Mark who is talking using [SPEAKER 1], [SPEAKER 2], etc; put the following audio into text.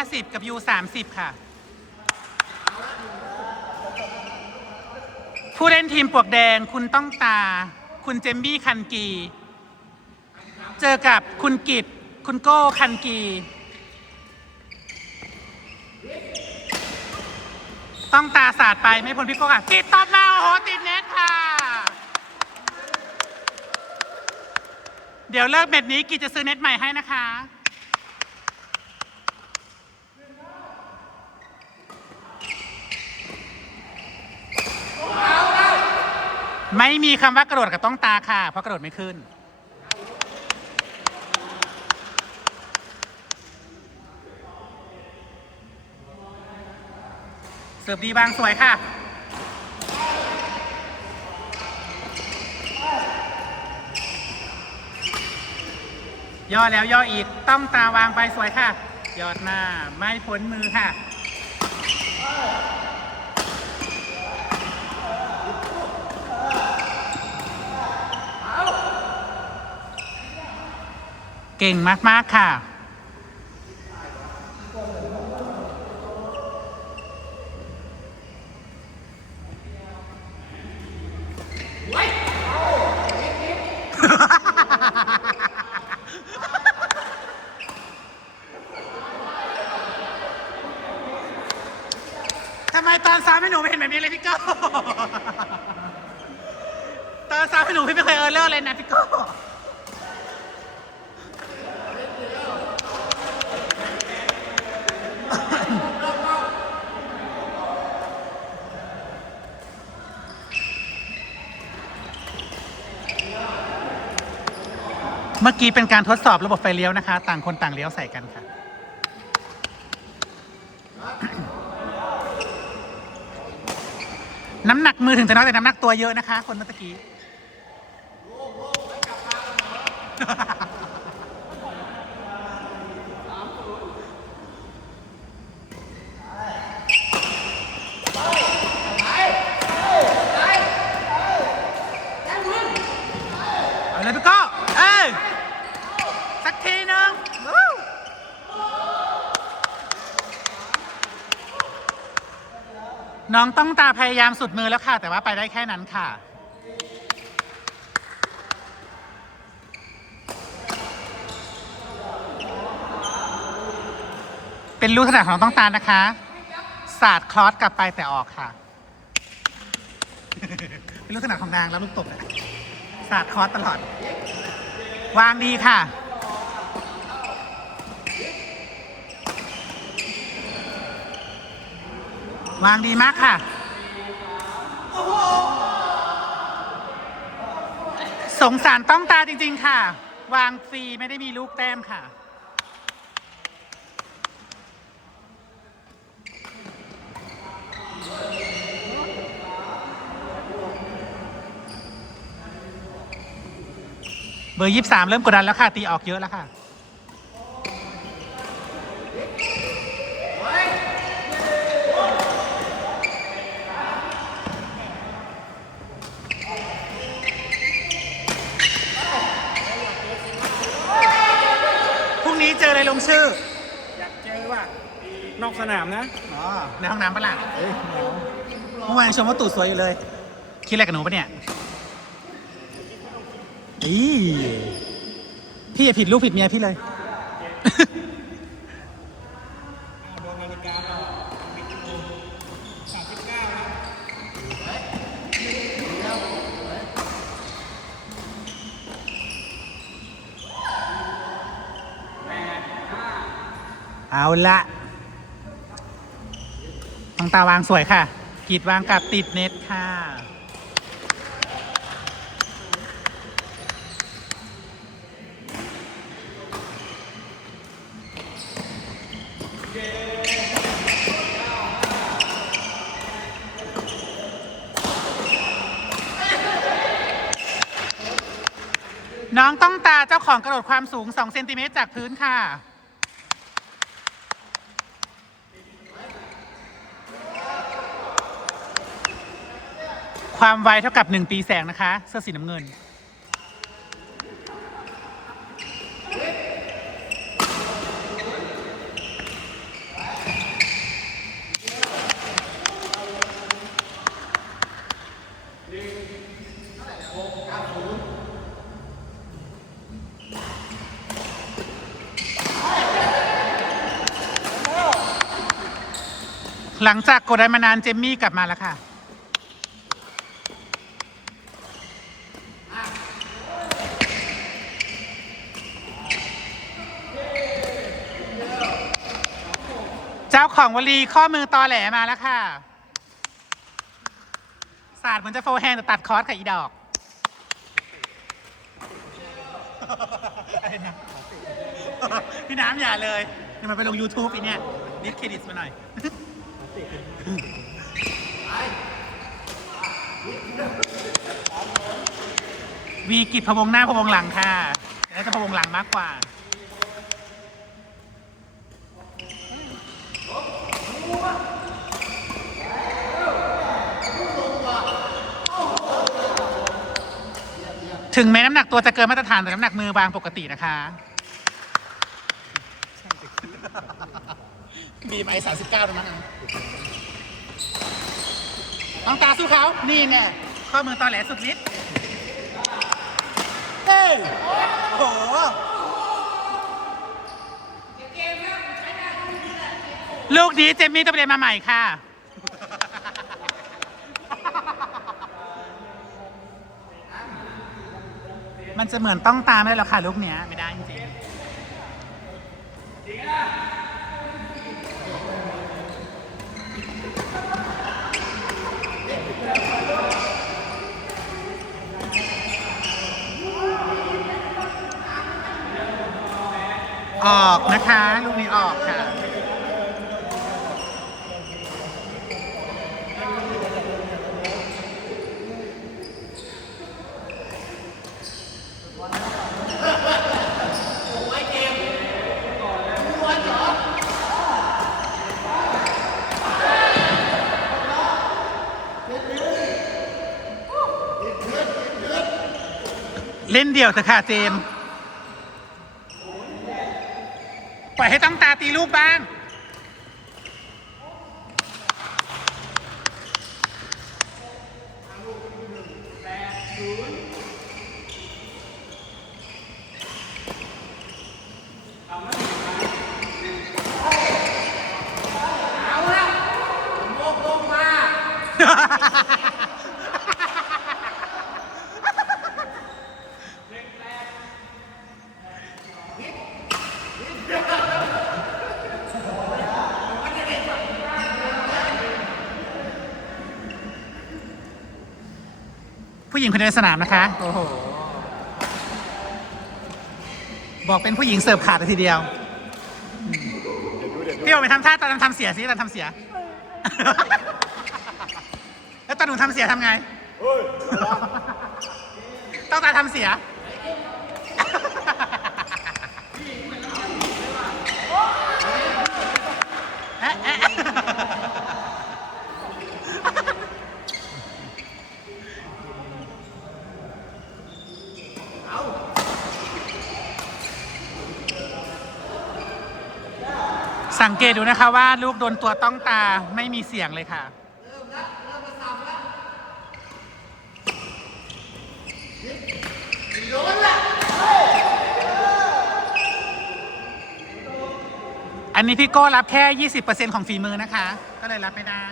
[SPEAKER 1] 50 กับ U 30 ค่ะ ผู้เล่นทีมปลวกแดงคุณต้องตา คุณเจมบี้คันกี เจอกับคุณกิตคุณโก้คันกีต้องตาสาดไปไม่พ้นพี่โก้ค่ะกิตตอบมาโอ้โหติดเน็ตค่ะ เดี๋ยวเลิกเม็ดนี้กิตจะซื้อเน็ตใหม่ให้นะคะ ไม่มีคำว่ากระโดดกับต้องตาค่ะ เพราะกระโดดไม่ขึ้น เสิร์ฟดีบางสวยค่ะ ย่อแล้วย่ออีกต้องตาวางไปสวยค่ะ ยอดหน้า ไม่พ้นมือค่ะ เก่งมาก ๆ ค่ะ ทำไมตอนซ้อมให้หนูไม่เห็นแบบนี้เลยพี่โก้ตอนซ้อมให้หนูพี่ไม่เคยเออเลอร์เลยนะพี่โก้ เมื่อกี้เป็นการทดสอบระบบไฟเลี้ยวนะคะ ต่างคนต่างเลี้ยวใส่กันค่ะ น้ำหนักมือถึงจะน้อยแต่น้ำหนักตัวเยอะนะคะ คนเมื่อกี้ เอาเลยพี่โก้เอ้ยสักทีหนึงวู้ น้องต้องตาพยายามสุดมือแล้วค่ะ แต่ว่าไปได้แค่นั้นค่ะ เป็นลูกถนัดของต้องตานะคะ ศาสตร์คลอสกลับไปแต่ออกค่ะ เป็นลูกถนัดของนางแล้วลูกตบอะศาสตร์คอร์สตลอด วางดีค่ะ วางดีมากค่ะ สงสารต้องตาจริง ๆ ค่ะ วางฟรีไม่ได้มีลูกแต้มค่ะ เบอร์ยี่สามเริ่มกดดันแล้วค่ะ ตีออกเยอะแล้วค่ะ พรุ่งนี้เจออะไร ลงชื่อ
[SPEAKER 2] อยากเจอว่ะนอกสนามนะ
[SPEAKER 1] อ๋อในห้องน้ำปะล่ะ
[SPEAKER 2] เอ้ย
[SPEAKER 1] เมื่อวานชมว่าตูดสวยอยู่เลย คิดอะไรกับหนูปะเนี่ยอีพี่อย่าผิดลูกผิดเมียพี่เลย
[SPEAKER 2] โดนนาฬิกาเราสามสิบเก้าแล้ว
[SPEAKER 1] เอาละต้องตาวางสวยค่ะ กีดวางกับติดเน็ตค่ะ น้องต้องตาเจ้าของกระโดดความสูง 2 เซนติเมตรจากพื้นค่ะ ความไวเท่ากับหนึ่งปีแสงนะคะ เสื้อสีน้ำเงิน หลังจากกดได้มานานเจมมี่กลับมาแล้วค่ะ ของวลีข้อมือตอแหลมาแล้วค่ะ ศาสตร์เหมือนจะโฟร์แฮนด์แต่ตัดคอร์สค่ะอีดอกอะไรนะพี่น้ำอย่าเลยเดี๋ยวมันไปลง YouTube อีเนี่ยดิสเครดิตมาหน่อย วีกิจพะวงหน้าพะวงหลังค่ะแต่น่าจะพะวงหลังมากกว่า ถึงแม้น้ำหนักตัวจะเกินมาตรฐานแต่น้ำหนักมือบางปกตินะคะ บีมไอสามสิบเก้าตรงนั้นต้องตาสู้เขา นี่เนี่ยข้อมือตอแหลสุดฤทธิ์เฮ้ยโอ้โหลูกนี้เจมมี่ต้องไปเรียนมาใหม่ค่ะ มันจะเหมือนต้องตามได้แล้วค่ะลูกเนี้ยไม่ได้จริงออกนะคะ ลูกนี้ออกค่ะ เล่นเดี่ยวเถอะค่ะเจมปล่อยให้ต้องตาตีลูกบ้าง ผู้หญิงคนเดียวในสนามนะคะ โอ้โห บอกเป็นผู้หญิงเสิร์ฟขาดเลยทีเดียวพี่โอไปทำท่าตอนทำเสียสิตอนทำเสีย แล้วตอนหนูทำเสียทำไง ต้องตาทำเสีย เอ๊ะเอ๊ะเอ๊ะ สังเกตดูนะคะว่าลูกโดนตัวต้องตาไม่มีเสียงเลยค่ะอันนี้พี่โก้รับแค่ 20%ของฝีมือนะคะ ก็เลยรับไม่ได้